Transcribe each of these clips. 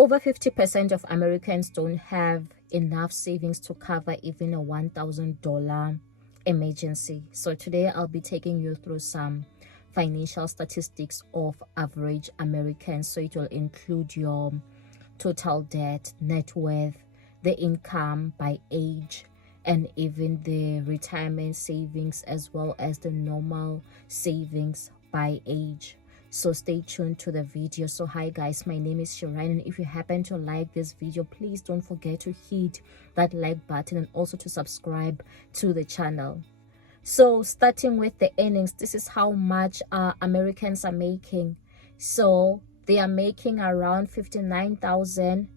over 50% of Americans don't have enough savings to cover even a $1,000 emergency. So today I'll be taking you through some financial statistics of average Americans. So it will include your total debt, net worth, the income by age, and even the retirement savings, as well as the normal savings by age. So stay tuned to the video. So hi guys, my name is XIREN, and if you happen to like this video, please don't forget to hit that like button and also to subscribe to the channel. So starting with the earnings, this is how much Americans are making. So they are making around 59,000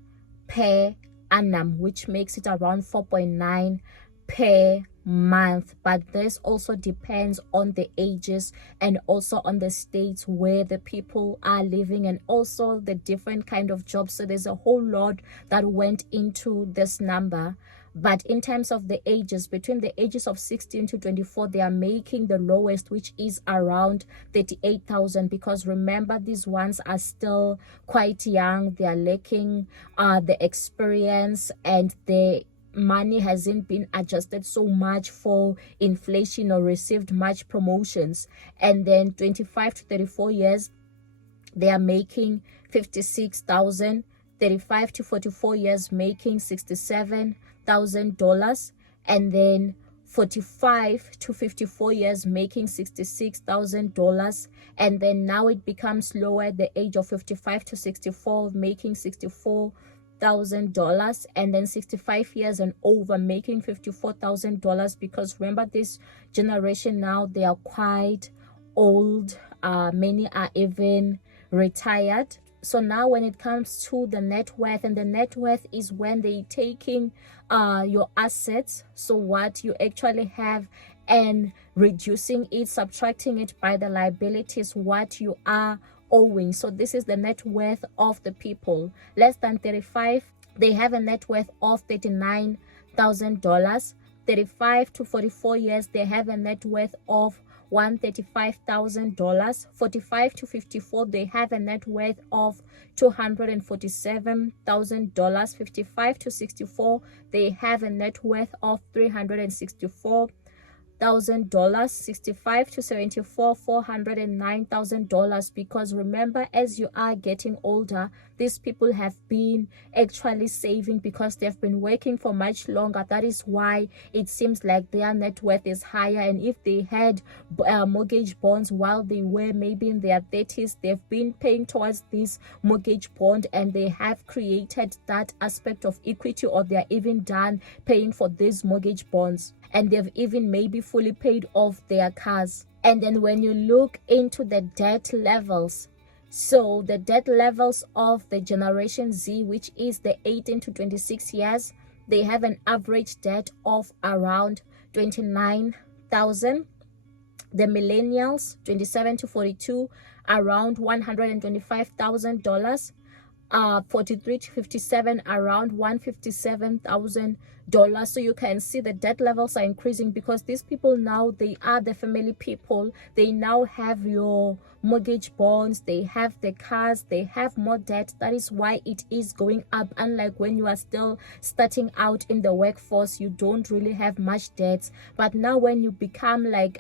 per annum, which makes it around 4.9 per month. But this also depends on the ages and also on the states where the people are living, and also the different kind of jobs. So there's a whole lot that went into this number. But in terms of the ages, between the ages of 16 to 24, they are making the lowest, which is around 38,000, because remember, these ones are still quite young. They are lacking the experience, and the money hasn't been adjusted so much for inflation or received much promotions. And then 25 to 34 years, they are making 56,000. 35 to 44 years making $67,000, and then 45 to 54 years making $66,000, and then now it becomes lower at the age of 55 to 64 making $64,000, and then 65 years and over making $54,000, because remember, this generation now, they are quite old. Many are even retired. So now when it comes to the net worth, and the net worth is when they taking your assets, so what you actually have, and reducing it, subtracting it by the liabilities, what you are owing. So this is the net worth of the people. Less than 35, they have a net worth of $39,000. 35 to 44 years, they have a net worth of $135,000. 45 to 54, they have a net worth of $247,000. 55 to 64, they have a net worth of $364,000. 65 to 74, $409,000, because remember, as you are getting older, these people have been actually saving because they've been working for much longer. That is why it seems like their net worth is higher. And if they had mortgage bonds while they were maybe in their 30s, they've been paying towards this mortgage bond, and they have created that aspect of equity, or they're even done paying for these mortgage bonds, and they've even maybe fully paid off their cars. And then when you look into the debt levels, so the debt levels of the Generation Z, which is the 18 to 26 years, they have an average debt of around 29,000. The millennials, 27 to 42, around $125,000. 43 to 57, around $157,000. So you can see the debt levels are increasing, because these people now, they are the family people. They now have your mortgage bonds, they have the cars, they have more debt. That is why it is going up. Unlike when you are still starting out in the workforce, you don't really have much debts. But now when you become like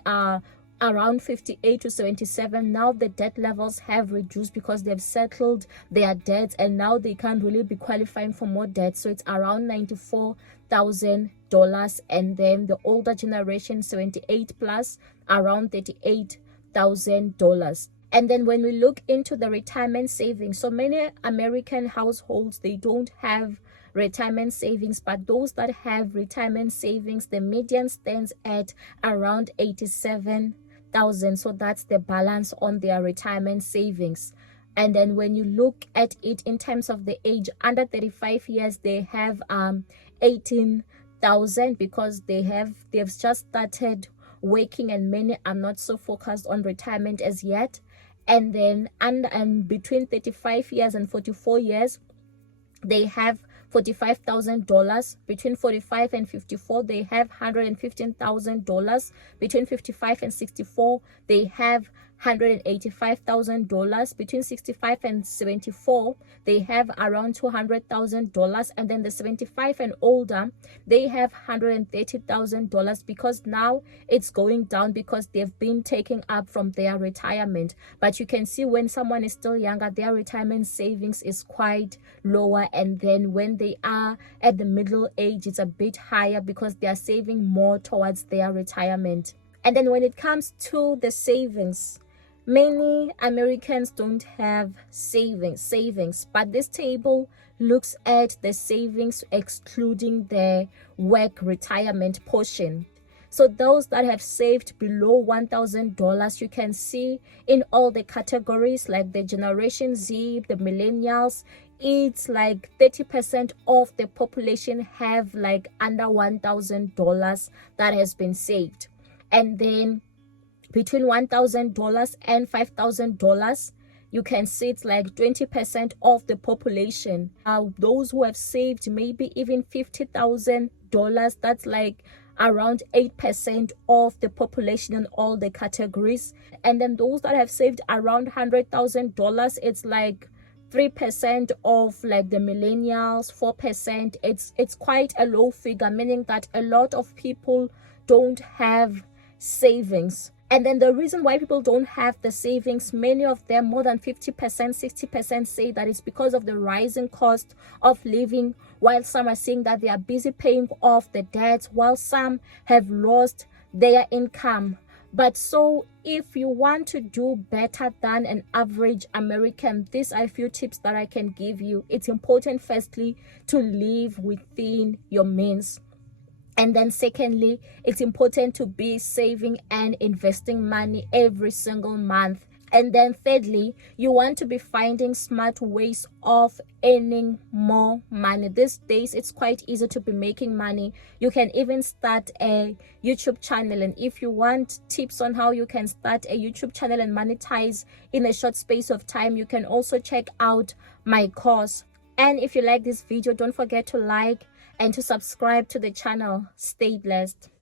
around 58 to 77, now the debt levels have reduced because they've settled their debts, and now they can't really be qualifying for more debt. So it's around $94,000. And then the older generation, 78 plus, around $38,000. And then when we look into the retirement savings, so many American households, they don't have retirement savings, but those that have retirement savings, the median stands at around 87,000. So that's the balance on their retirement savings. And then when you look at it in terms of the age, under 35 years, they have 18,000, because they've just started working, and many are not so focused on retirement as yet. And then between 35 years and 44 years, they have $45,000. Between 45 and 54, they have $115,000. Between 55 and 64, they have $185,000. Between 65 and 74, they have around $200,000. And then the 75 and older, they have $130,000, because now it's going down because they've been taking up from their retirement. But you can see when someone is still younger, their retirement savings is quite lower, and then when they are at the middle age, it's a bit higher because they are saving more towards their retirement. And then when it comes to the savings, many Americans don't have savings, but this table looks at the savings excluding the work retirement portion. So those that have saved below $1,000, you can see in all the categories, like the Generation Z, the millennials, it's like 30% of the population have like under $1,000 that has been saved. And then between $1,000 and $5,000, you can see it's like 20% of the population. Those who have saved maybe even $50,000, that's like around 8% of the population in all the categories. And then those that have saved around $100,000, it's like 3% of like the millennials, 4%. It's quite a low figure, meaning that a lot of people don't have savings. And then the reason why people don't have the savings, many of them, more than 50%, 60%, say that it's because of the rising cost of living, while some are saying that they are busy paying off the debts, while some have lost their income. But so if you want to do better than an average American, these are a few tips that I can give you. It's important, firstly, to live within your means. And then secondly, it's important to be saving and investing money every single month. And then thirdly, you want to be finding smart ways of earning more money. These days, it's quite easy to be making money. You can even start a YouTube channel. And if you want tips on how you can start a YouTube channel and monetize in a short space of time, you can also check out my course. And if you like this video, don't forget to like and to subscribe to the channel. Stay blessed.